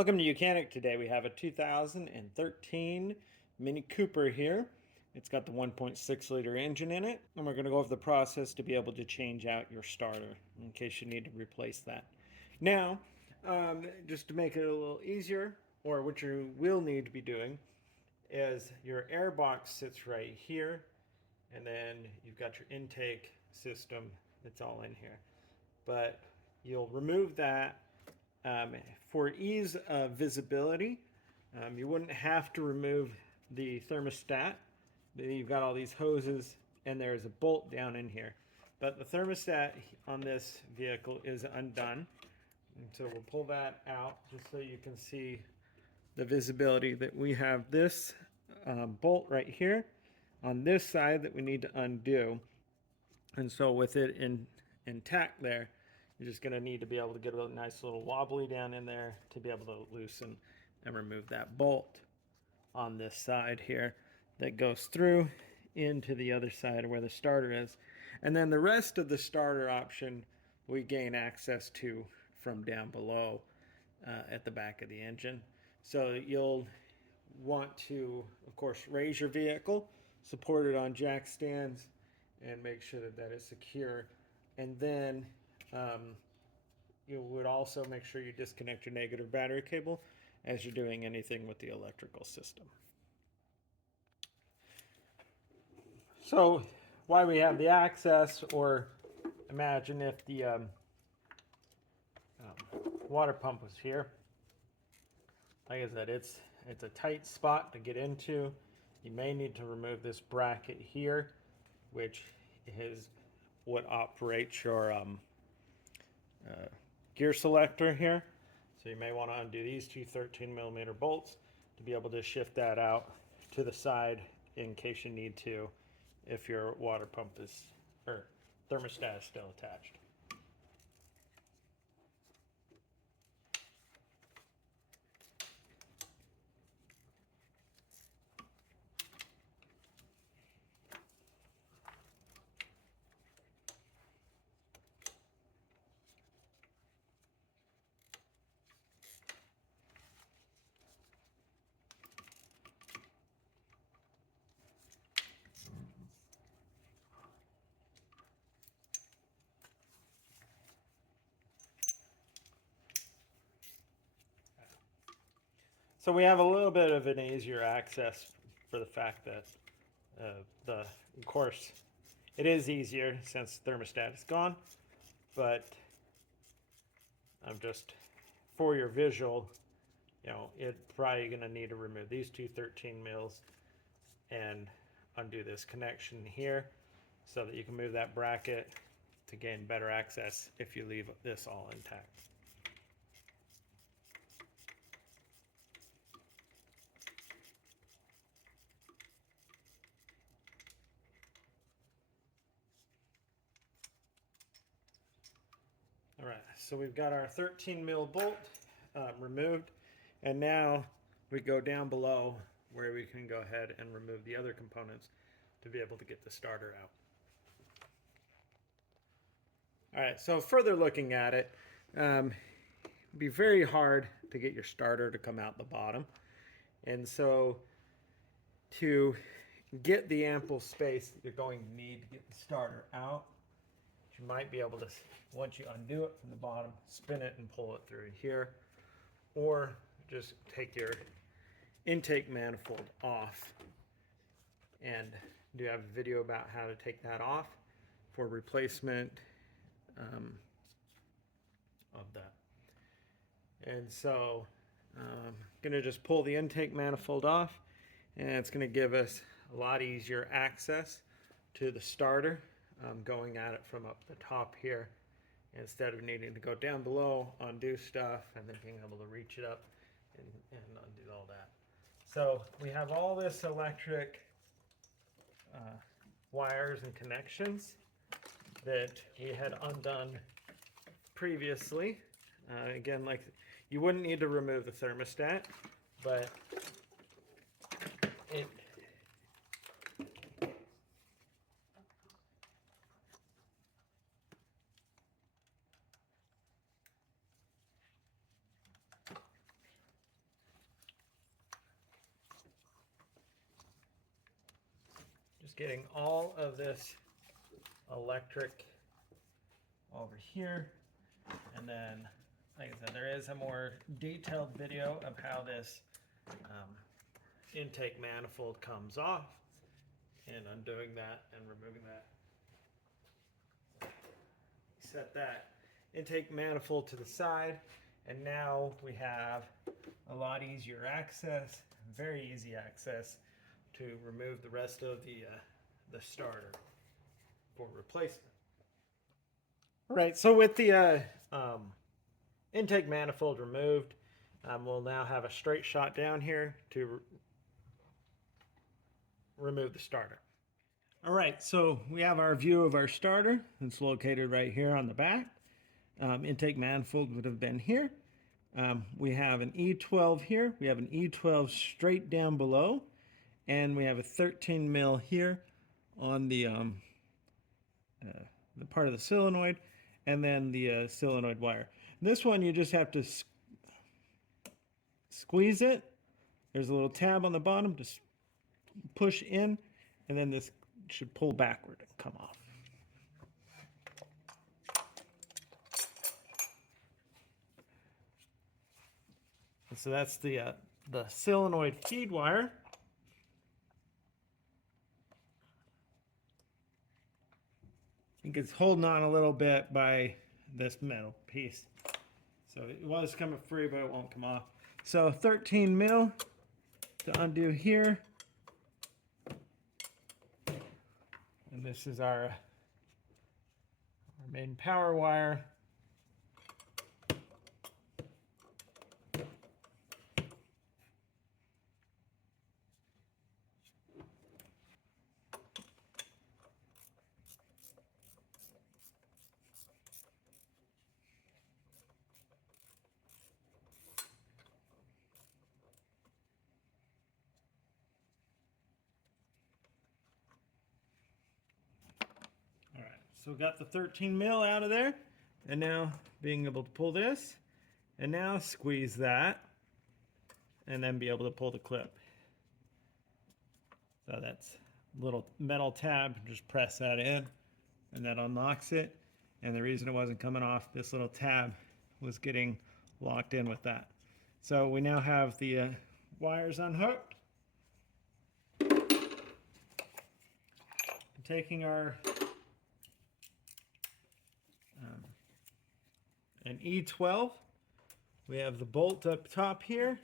Welcome to Mechanic. Today we have a 2013 Mini Cooper here. It's got the 1.6 liter engine in it, and we're going to go over the process to be able to change out your starter in case you need to replace that. Now, just to make it a little easier, or what you will need to be doing, is your air box sits right here, and then you've got your intake system that's all in here. But you'll remove that for ease of visibility. You wouldn't have to remove the thermostat. You've got all these hoses and there's a bolt down in here. But the thermostat on this vehicle is undone. And so we'll pull that out just so you can see the visibility that we have this bolt right here on this side that we need to undo. And so with it intact there, you're just going to need to be able to get a nice little wobbly down in there to be able to loosen and remove that bolt on this side here that goes through into the other side where the starter is. And then the rest of the starter option we gain access to from down below at the back of the engine. So you'll want to, of course, raise your vehicle, support it on jack stands, and make sure that that is secure. And then you would also make sure you disconnect your negative battery cable as you're doing anything with the electrical system. So why we have the access, or imagine if the water pump was here. Like I said, it's a tight spot to get into. You may need to remove this bracket here, which is what operates your gear selector here. So you may want to undo these two 13mm bolts to be able to shift that out to the side in case you need to, if your water pump is, or thermostat is still attached. So we have a little bit of an easier access for the fact that of course, it is easier since the thermostat is gone, but I'm just, for your visual, it's probably going to need to remove these two 13 mils and undo this connection here so that you can move that bracket to gain better access if you leave this all intact. All right, so we've got our 13 mil bolt removed, and now we go down below where we can go ahead and remove the other components to be able to get the starter out. All right, so further looking at it, it'd be very hard to get your starter to come out the bottom. And so to get the ample space that you're going to need to get the starter out, you might be able to, once you undo it from the bottom, spin it and pull it through here, or just take your intake manifold off. And do have a video about how to take that off for replacement of that. And so I'm going to just pull the intake manifold off, and it's going to give us a lot easier access to the starter, going at it from up the top here instead of needing to go down below, undo stuff, and then being able to reach it up and undo all that. So we have all this electric wires and connections that we had undone previously. Again, like, you wouldn't need to remove the thermostat, but it getting all of this electric over here. And then, like I said, there is a more detailed video of how this intake manifold comes off, and undoing that and removing that. Set that intake manifold to the side, and now we have a lot easier access, very easy access to remove the rest of the starter for replacement. All right, so with the intake manifold removed, we'll now have a straight shot down here to remove the starter. All right, so we have our view of our starter. It's located right here on the back. Intake manifold would have been here. We have an E12 here. We have an E12 straight down below, and we have a 13 mil here on the part of the solenoid, and then the solenoid wire. This one you just have to squeeze it. There's a little tab on the bottom. Just push in, and then this should pull backward and come off. And so that's the solenoid feed wire. I think it's holding on a little bit by this metal piece. So it was coming free, but it won't come off. So 13 mil to undo here. And this is our main power wire. So we got the 13 mil out of there, and now being able to pull this, and now squeeze that, and then be able to pull the clip. So that's a little metal tab, just press that in, and that unlocks it. And the reason it wasn't coming off, this little tab was getting locked in with that. So we now have the wires unhooked. Taking our an E12. We have the bolt up top here.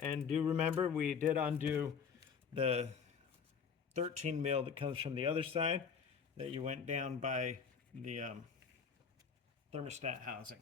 And do remember, we did undo the 13 mil that comes from the other side that you went down by the thermostat housing.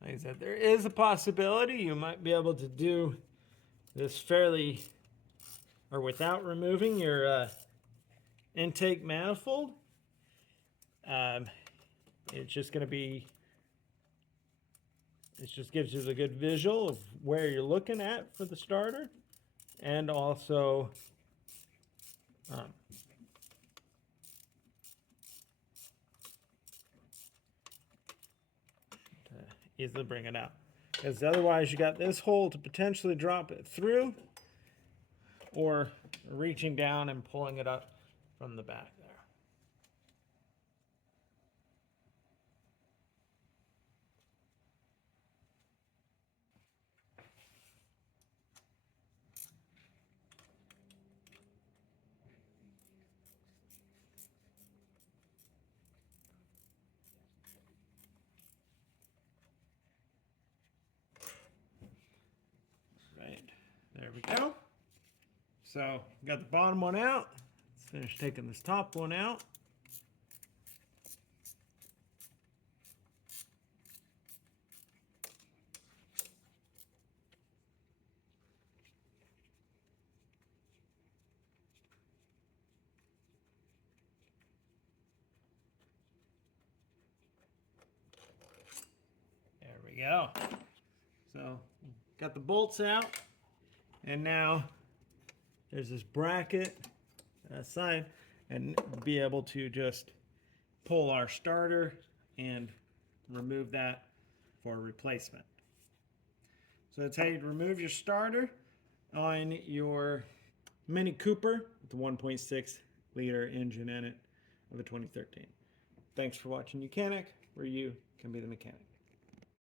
Like I said, there is a possibility you might be able to do this fairly, or without removing your intake manifold. It's just going to be, it just gives you a good visual of where you're looking at for the starter, and also easily bring it out, because otherwise you got this hole to potentially drop it through, or reaching down and pulling it up from the back there. There we go. So got the bottom one out. Let's finish taking this top one out. go. So got the bolts out, and now there's this bracket side, and be able to just pull our starter and remove that for replacement. So that's how you remove your starter on your Mini Cooper with the 1.6 liter engine in it of a 2013. Thanks for watching Mechanic, where you can be the mechanic.